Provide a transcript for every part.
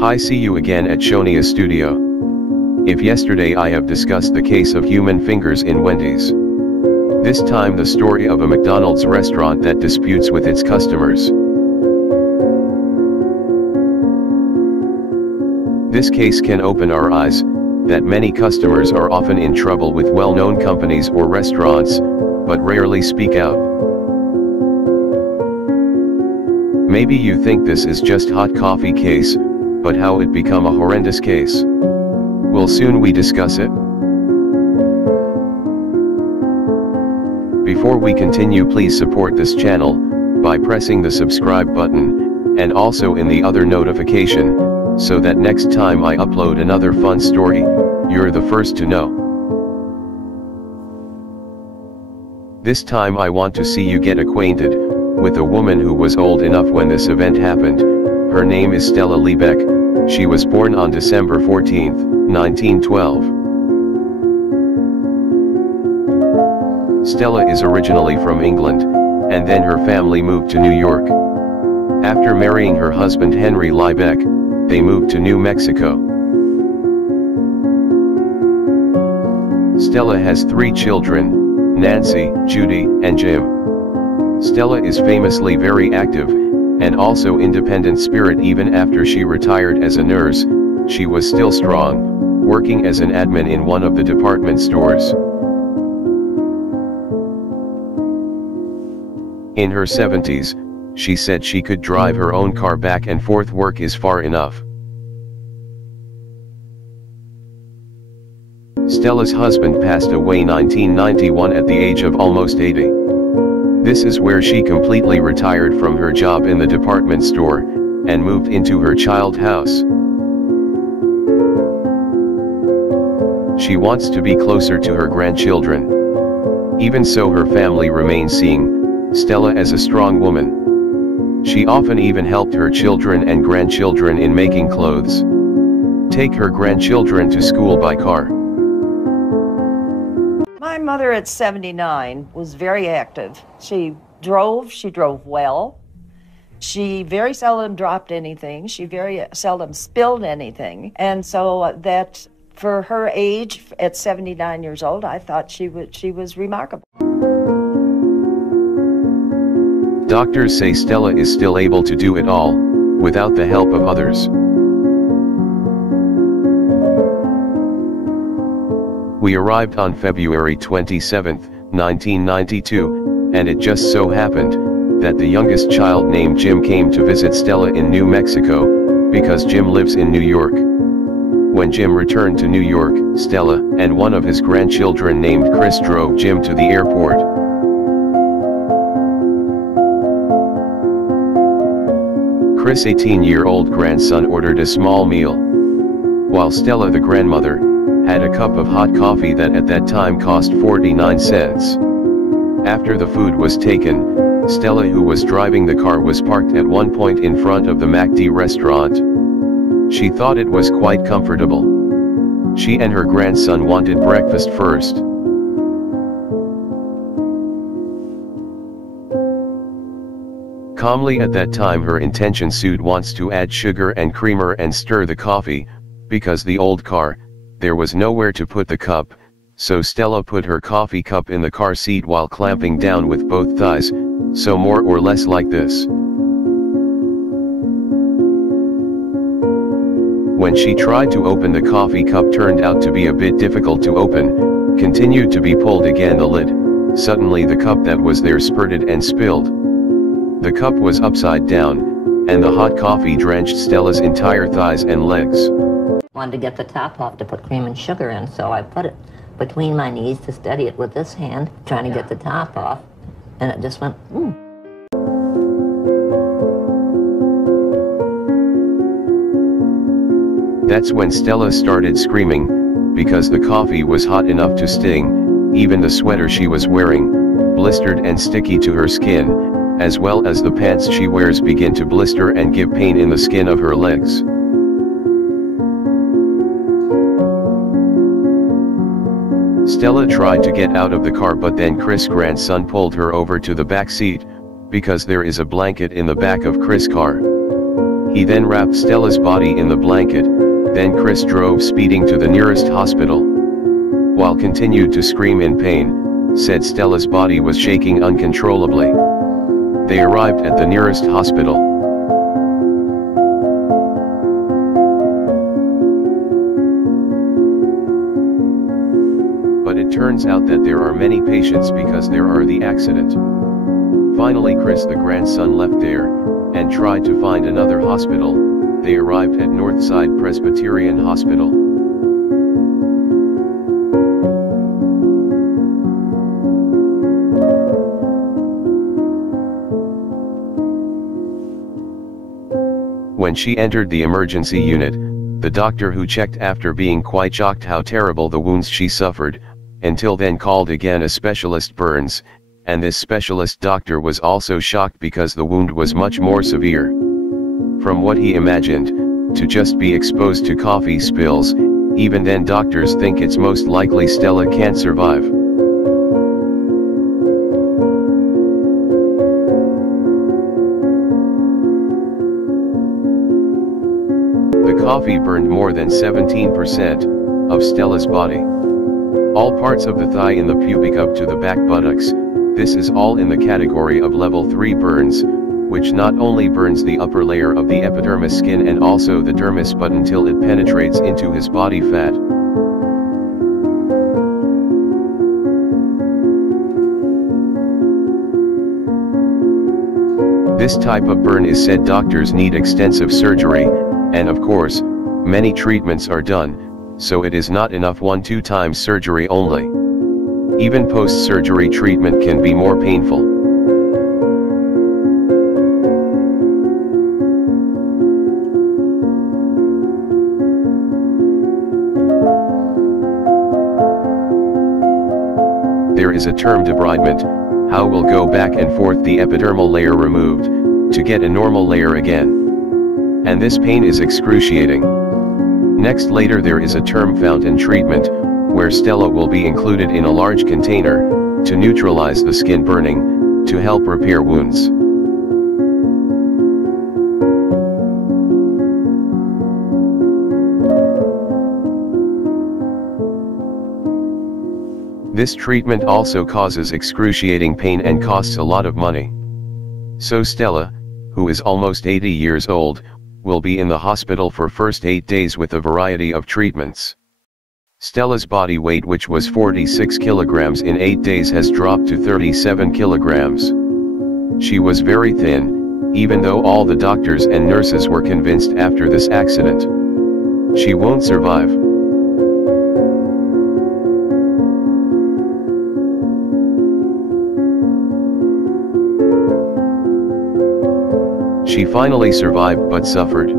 Hi, see you again at Shonia Studio. If yesterday I have discussed the case of human fingers in Wendy's. This time the story of a McDonald's restaurant that disputes with its customers. This case can open our eyes, that many customers are often in trouble with well-known companies or restaurants, but rarely speak out. Maybe you think this is just hot coffee case, but how it become a horrendous case? Will soon we discuss it? Before we continue, please support this channel by pressing the subscribe button, and also in the other notification, so that next time I upload another fun story, you're the first to know. This time I want to see you get acquainted with a woman who was old enough when this event happened. Her name is Stella Liebeck. She was born on December 14, 1912. Stella is originally from England, and then her family moved to New York. After marrying her husband Henry Liebeck, they moved to New Mexico. Stella has 3 children, Nancy, Judy, and Jim. Stella is famously very active, and also independent spirit. Even after she retired as a nurse, she was still strong, working as an admin in one of the department stores. In her 70s, she said she could drive her own car back and forth. Work is far enough. Stella's husband passed away 1991 at the age of almost 80. This is where she completely retired from her job in the department store, and moved into her child house. She wants to be closer to her grandchildren. Even so, her family remains seeing Stella as a strong woman. She often even helped her children and grandchildren in making clothes. Take her grandchildren to school by car. My mother at 79 was very active. She drove well. She very seldom dropped anything. She very seldom spilled anything. And so that for her age at 79 years old, I thought she was remarkable. Doctors say Stella is still able to do it all, without the help of others. We arrived on February 27, 1992, and it just so happened that the youngest child named Jim came to visit Stella in New Mexico, because Jim lives in New York. When Jim returned to New York, Stella and one of his grandchildren named Chris drove Jim to the airport. Chris' 18-year-old grandson ordered a small meal, while Stella, the grandmother, had a cup of hot coffee that at that time cost 49 cents. After the food was taken, Stella, who was driving the car, was parked at one point in front of the McD restaurant. She thought it was quite comfortable. She and her grandson wanted breakfast first. Calmly at that time her intention suit wants to add sugar and creamer and stir the coffee, because the old car, there was nowhere to put the cup, so Stella put her coffee cup in the car seat while clamping down with both thighs, so more or less like this. When she tried to open the coffee cup, turned out to be a bit difficult to open, continued to be pulled again the lid, suddenly the cup that was there spurted and spilled. The cup was upside down, and the hot coffee drenched Stella's entire thighs and legs. Wanted to get the top off to put cream and sugar in, so I put it between my knees to steady it with this hand, trying to get the top off, and it just went, ooh. That's when Stella started screaming, because the coffee was hot enough to sting. Even the sweater she was wearing, blistered and sticky to her skin, as well as the pants she wears, begin to blister and give pain in the skin of her legs. Stella tried to get out of the car, but then Chris' grandson pulled her over to the back seat, because there is a blanket in the back of Chris' car. He then wrapped Stella's body in the blanket, then Chris drove speeding to the nearest hospital. While continued to scream in pain, said Stella's body was shaking uncontrollably. They arrived at the nearest hospital. But it turns out that there are many patients because there are the accident. Finally Chris the grandson left there, and tried to find another hospital. They arrived at Northside Presbyterian Hospital. When she entered the emergency unit, the doctor who checked after being quite shocked how terrible the wounds she suffered, until then called again a specialist burns, and this specialist doctor was also shocked because the wound was much more severe. From what he imagined, to just be exposed to coffee spills, even then doctors think it's most likely Stella can't survive. The coffee burned more than 17% of Stella's body. All parts of the thigh in the pubic up to the back buttocks, this is all in the category of level 3 burns, which not only burns the upper layer of the epidermis skin and also the dermis but until it penetrates into his body fat. This type of burn is said doctors need extensive surgery, and of course, many treatments are done, so it is not enough 1-2 times surgery only. Even post-surgery treatment can be more painful. There is a term debridement, how we'll go back and forth the epidermal layer removed, to get a normal layer again. And this pain is excruciating. Next later there is a term fountain treatment, where Stella will be included in a large container, to neutralize the skin burning, to help repair wounds. This treatment also causes excruciating pain and costs a lot of money. So Stella, who is almost 80 years old, will be in the hospital for first 8 days with a variety of treatments. Stella's body weight, which was 46 kilograms in 8 days, has dropped to 37 kilograms. She was very thin, even though all the doctors and nurses were convinced after this accident she won't survive. She finally survived but suffered.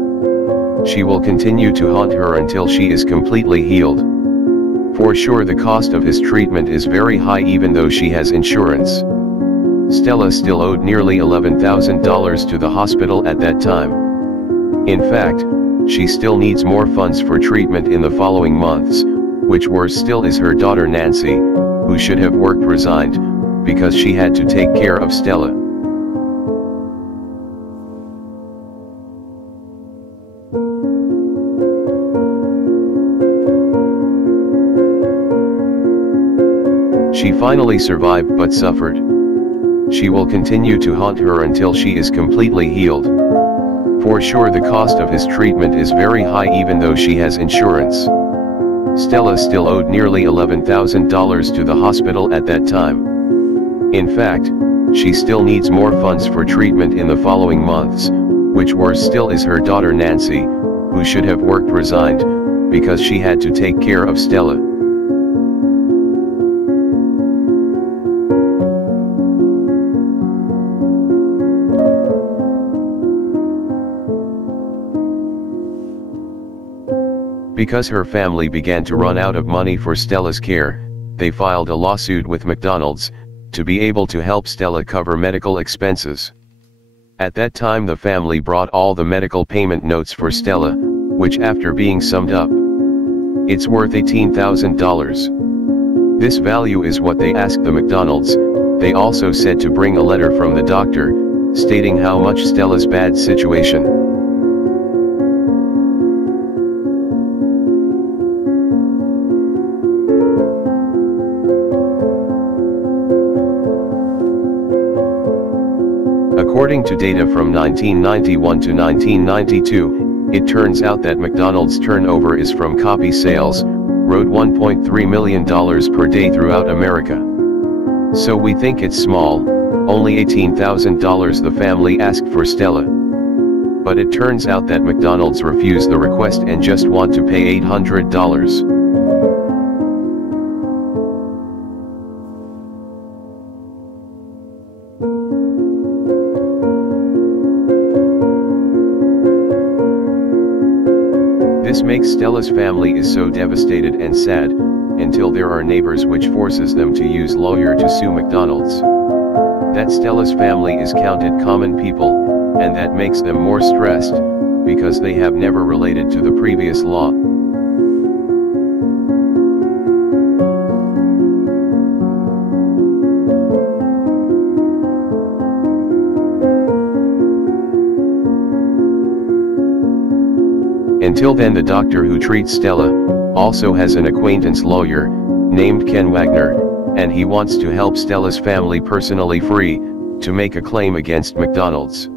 She will continue to haunt her until she is completely healed. For sure the cost of his treatment is very high even though she has insurance. Stella still owed nearly $11,000 to the hospital at that time. In fact, she still needs more funds for treatment in the following months, which worse still is her daughter Nancy, who should have worked resigned, because she had to take care of Stella. She finally survived but suffered. She will continue to haunt her until she is completely healed. For sure the cost of his treatment is very high even though she has insurance. Stella still owed nearly $11,000 to the hospital at that time. In fact, she still needs more funds for treatment in the following months, which worse still is her daughter Nancy, who should have worked resigned, because she had to take care of Stella. Because her family began to run out of money for Stella's care, they filed a lawsuit with McDonald's, to be able to help Stella cover medical expenses. At that time the family brought all the medical payment notes for Stella, which after being summed up, it's worth $18,000. This value is what they asked the McDonald's. They also said to bring a letter from the doctor, stating how much Stella's bad situation. According to data from 1991 to 1992, it turns out that McDonald's turnover is from coffee sales, wrote $1.3 million per day throughout America. So we think it's small, only $18,000 the family asked for Stella. But it turns out that McDonald's refused the request and just want to pay $800. This makes Stella's family is so devastated and sad, until there are neighbors which forces them to use lawyer to sue McDonald's. That Stella's family is counted common people, and that makes them more stressed, because they have never related to the previous law. Until then, the doctor who treats Stella also has an acquaintance lawyer named Ken Wagner, and he wants to help Stella's family personally free to make a claim against McDonald's.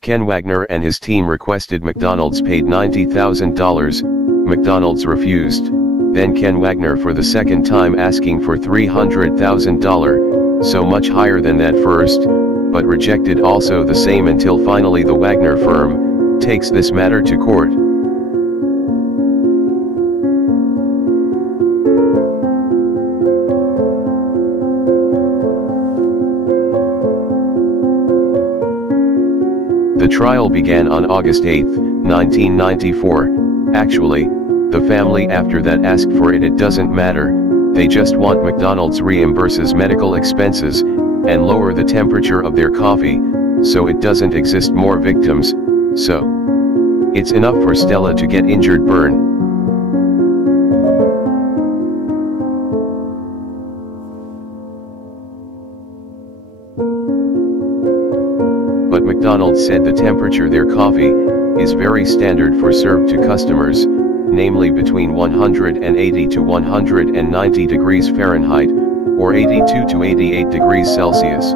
Ken Wagner and his team requested McDonald's paid $90,000, McDonald's refused. Then Ken Wagner for the second time asking for $300,000, so much higher than that first, but rejected also the same until finally the Wagner firm takes this matter to court. The trial began on August 8, 1994. Actually, the family after that asked for it doesn't matter, they just want McDonald's reimburses medical expenses, and lower the temperature of their coffee, so it doesn't exist more victims, so it's enough for Stella to get injured burn. But McDonald's said the temperature their coffee is very standard for served to customers, namely between 180 to 190 degrees Fahrenheit, or 82 to 88 degrees Celsius.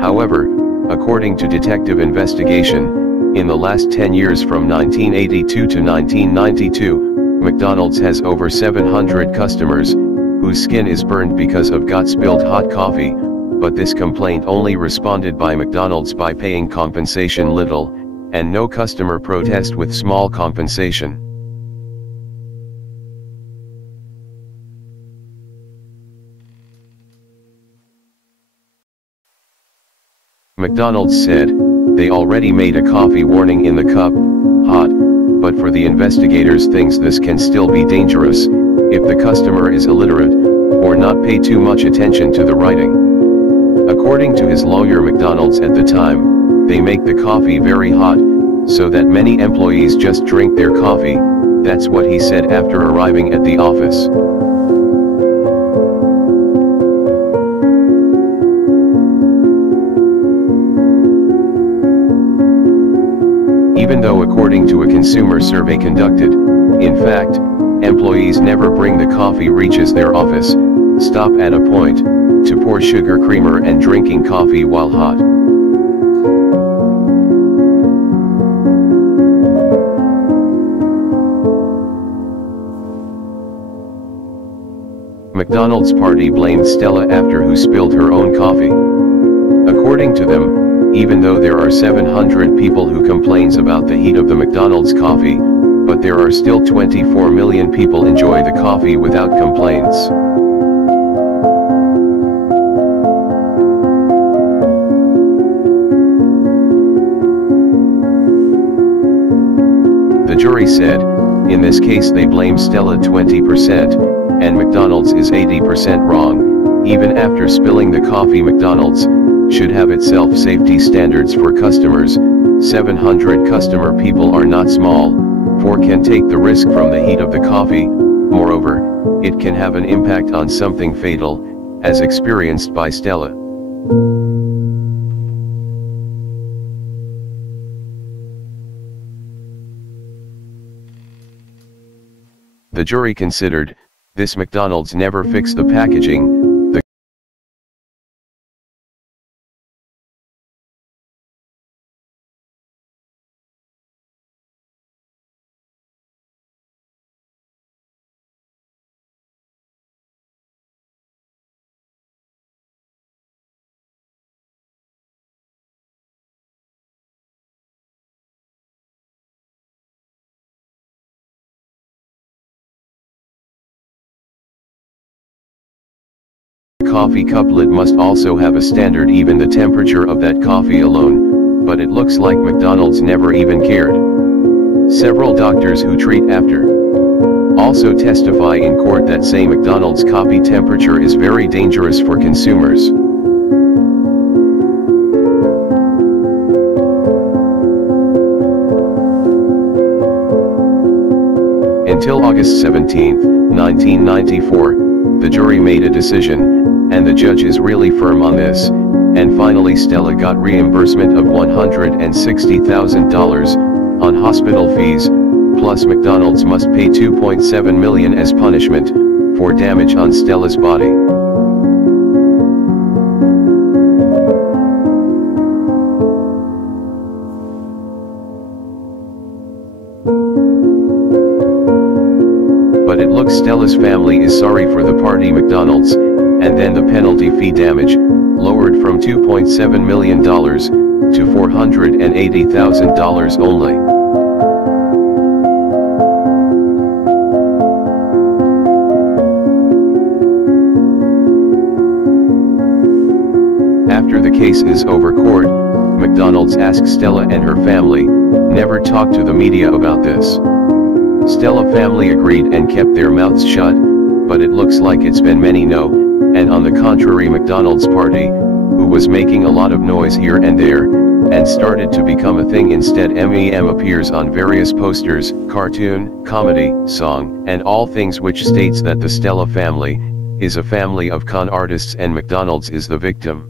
However, according to detective investigation, in the last 10 years from 1982 to 1992, McDonald's has over 700 customers whose skin is burned because of got spilled hot coffee, but this complaint only responded by McDonald's by paying compensation little, and no customer protest with small compensation. McDonald's said, they already made a coffee warning in the cup, hot, but for the investigators thinks this can still be dangerous, if the customer is illiterate, or not pay too much attention to the writing. According to his lawyer McDonald's at the time, they make the coffee very hot, so that many employees just drink their coffee, that's what he said after arriving at the office. Even though according to a consumer survey conducted, in fact, employees never bring the coffee reaches their office, stop at a point, to pour sugar creamer and drinking coffee while hot. McDonald's party blamed Stella after who spilled her own coffee. According to them, even though there are 700 people who complains about the heat of the McDonald's coffee, but there are still 24 million people enjoy the coffee without complaints. The jury said, in this case they blame Stella 20%, and McDonald's is 80% wrong, even after spilling the coffee. McDonald's should have itself safety standards for customers. 700 customer people are not small, 4 can take the risk from the heat of the coffee, Moreover, it can have an impact on something fatal, as experienced by Stella. The jury considered, this McDonald's never fixed the packaging. Coffee cup lid must also have a standard, even the temperature of that coffee alone, but it looks like McDonald's never even cared. Several doctors who treat after also testify in court that say McDonald's coffee temperature is very dangerous for consumers. Until August 17, 1994, the jury made a decision, and the judge is really firm on this, and finally Stella got reimbursement of $160,000 on hospital fees, plus McDonald's must pay $2.7 million as punishment for damage on Stella's body. But it looks Stella's family is sorry for the party McDonald's, and then the penalty fee damage, lowered from $2.7 million to $480,000 only. After the case is over, court, McDonald's asked Stella and her family, never talk to the media about this. Stella family agreed and kept their mouths shut, but it looks like it's been many no, and on the contrary McDonald's party, who was making a lot of noise here and there, and started to become a thing instead. MEM appears on various posters, cartoon, comedy, song, and all things, which states that the Stella family is a family of con artists and McDonald's is the victim.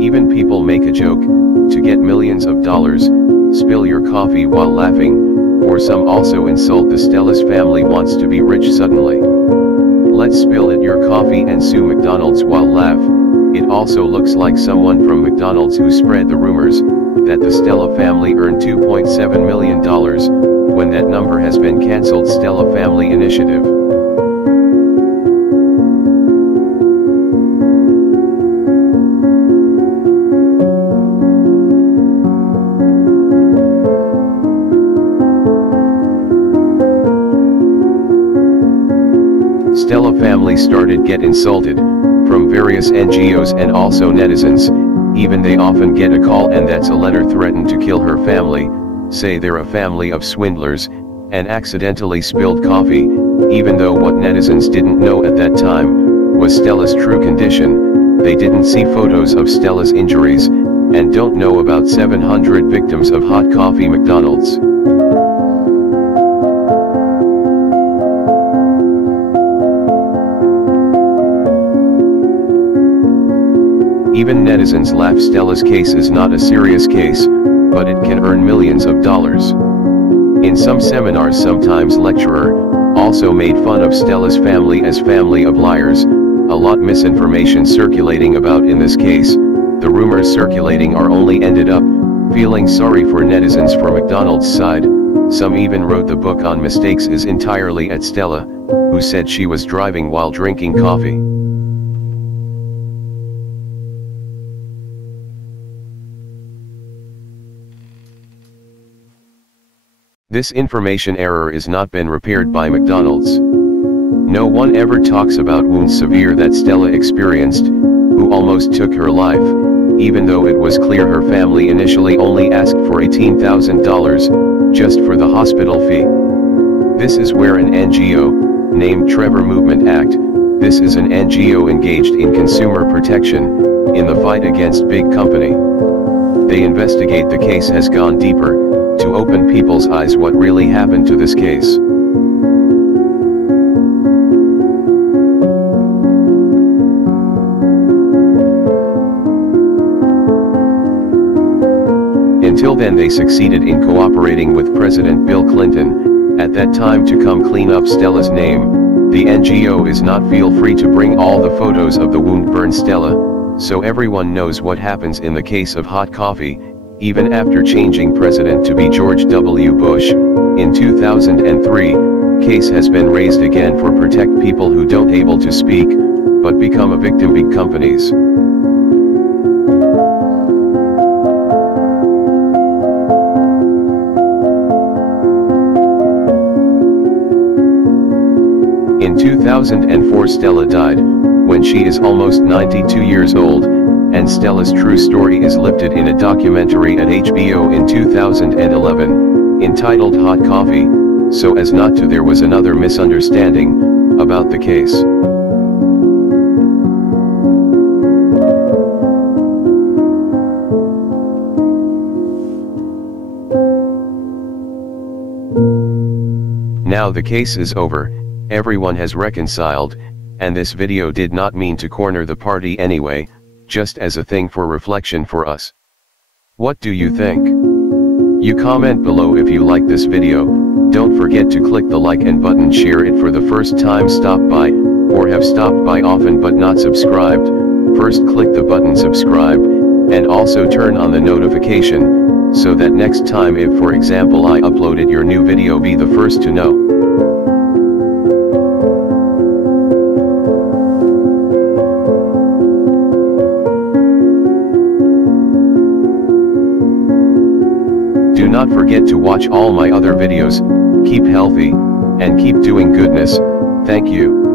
Even people make a joke, to get millions of dollars, spill your coffee while laughing, or some also insult the Stella's family wants to be rich suddenly. Let's spill it your coffee and sue McDonald's while laugh. It also looks like someone from McDonald's who spread the rumors, that the Stella family earned $2.7 million, when that number has been cancelled. Stella Family Initiative. Stella family started get insulted, from various NGOs and also netizens, even they often get a call and that's a letter threatened to kill her family, say they're a family of swindlers, and accidentally spilled coffee, even though what netizens didn't know at that time, was Stella's true condition. They didn't see photos of Stella's injuries, and don't know about 700 victims of hot coffee McDonald's. Even netizens laugh. Stella's case is not a serious case, but it can earn millions of dollars. In some seminars sometimes lecturer also made fun of Stella's family as family of liars. A lot misinformation circulating about in this case. The rumors circulating are only ended up feeling sorry for netizens for McDonald's side. Some even wrote the book on mistakes is entirely at Stella, who said she was driving while drinking coffee. This information error is not been repaired by McDonald's. No one ever talks about wounds severe that Stella experienced, who almost took her life, even though it was clear her family initially only asked for $18,000, just for the hospital fee. This is where an NGO, named Trevor Movement Act, this is an NGO engaged in consumer protection, in the fight against big company. they investigate the case has gone deeper, to open people's eyes what really happened to this case. Until then they succeeded in cooperating with President Bill Clinton, at that time, to come clean up Stella's name. The NGO is not feel free to bring all the photos of the wound burn Stella, so everyone knows what happens in the case of hot coffee, even after changing president to be George W. Bush. In 2003, case has been raised again for protect people who don't able to speak, but become a victim big companies. In 2004 Stella died, when she is almost 92 years old, and Stella's true story is lifted in a documentary at HBO in 2011, entitled Hot Coffee, so as not to there was another misunderstanding about the case. Now the case is over, everyone has reconciled, and this video did not mean to corner the party anyway, just as a thing for reflection for us. What do you think? You comment below if you like this video, don't forget to click the like and button, share it for the first time stop by, or have stopped by often but not subscribed, first click the button subscribe, and also turn on the notification, so that next time if for example I uploaded your new video be the first to know. Do not forget to watch all my other videos, keep healthy, and keep doing goodness, thank you.